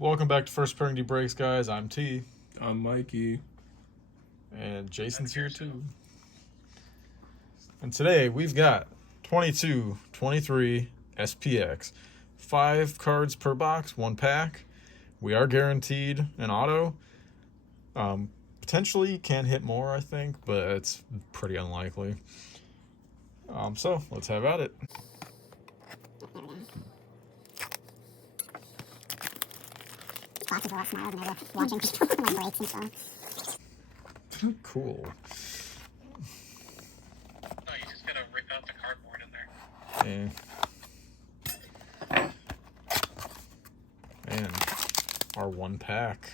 Welcome back to First Pairing Breaks, guys. I'm T. I'm Mikey. And Jason's here too. And today we've got 22-23 SPX. 5 cards per box, 1 pack. We are guaranteed an auto. Potentially can hit more, I think, but it's pretty unlikely. So let's have at it. Lots of smiles and I was watching people my breaks and stuff. Cool. No, you just gotta rip out the cardboard in there. And our 1 pack.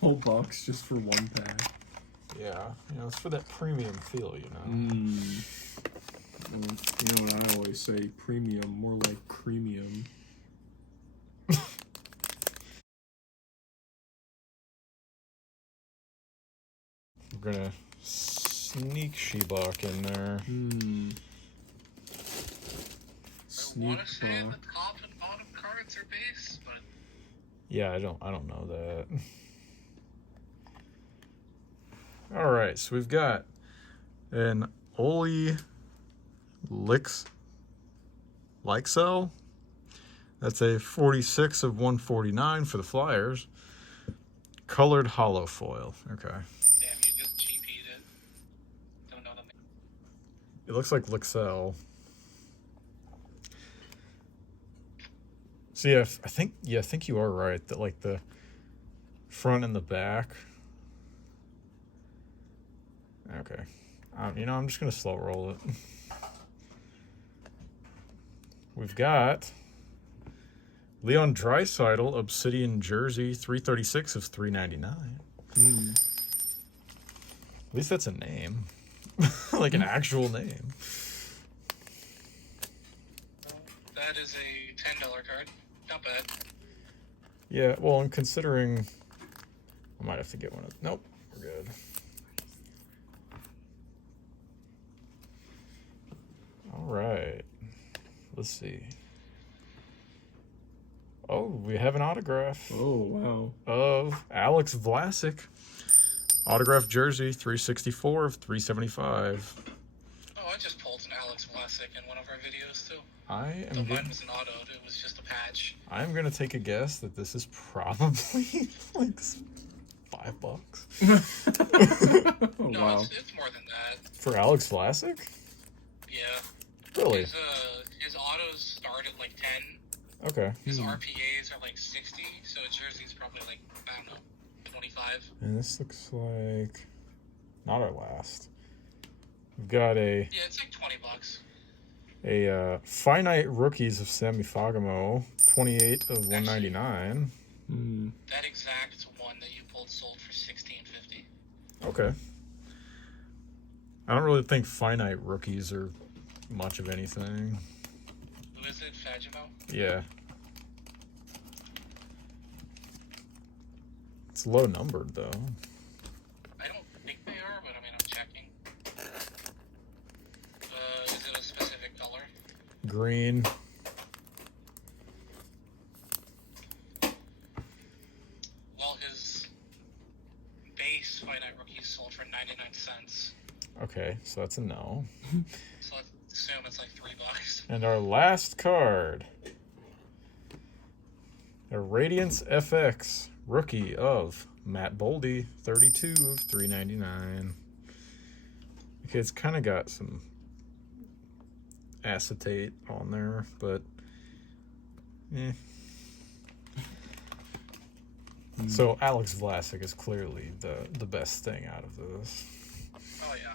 Whole box just for 1 pack. Yeah, it's for that premium feel, Well, you know what I always say, premium, more like creamium. We're gonna sneak Shebok in there. I want to say the top and bottom cards are base, but Yeah, I don't know that. All right, so we've got an Oli Lixel. That's a 46 of 149 for the Flyers. Colored hollow foil. Okay. damn, you just GP'd it. Don't know the name. It looks like Lixel. So yeah, I think you are right that like the front and the back. Okay. I'm just gonna slow roll it. We've got Leon Draisaitl Obsidian Jersey 336 of 399. At least that's a name. Like an actual name. That is a $10 card. Not bad. Yeah, well, and considering I might have to get one of... Nope, we're good. All right. Let's see. Oh, we have an autograph. Oh, wow. Of Alex Vlasic. Autograph jersey, 364 of 375. Oh, I just pulled an Alex Vlasic in one of our videos too. Though mine was an auto, it was just a patch. I'm gonna take a guess that this is probably like $5. Oh, No, wow. it's more than that. For Alex Vlasic? Yeah. Really? His autos start at like 10. Okay. His RPAs are like 60, so a jersey's probably like, I don't know, 25. And this looks like not our last. We've got a Yeah, it's like $20. finite rookies of Sammy Fagemo, 28 of 199. That exact one that you pulled sold for $16.50. Okay. I don't really think finite rookies are much of anything. Who is it? Fagemo? Yeah. It's low numbered though. I don't think they are, but I mean, I'm checking. Is it a specific color? Green. Well, his base finite rookie sold for 99 cents. Okay, so that's a no. So let's assume it's like $3. And our last card. A Radiance FX rookie of Matt Boldy, 32 of 399. Okay, it's kind of got some acetate on there, but So Alex Vlasic is clearly the best thing out of this. Oh, yeah.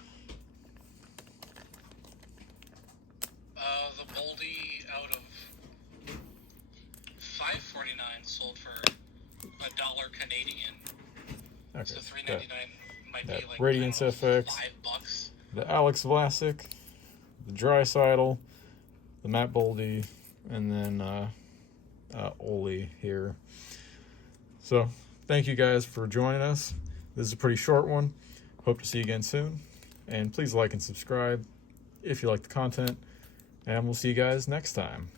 The Boldy out of $5.49 sold for $1 Canadian. Okay, So $3.99 might be that like Radiance FX. $5. The Alex Vlasic, the Draisaitl, the Matt Boldy, and then Oli here. So thank you guys for joining us. This is a pretty short one. Hope to see you again soon. And please like and subscribe if you like the content. And we'll see you guys next time.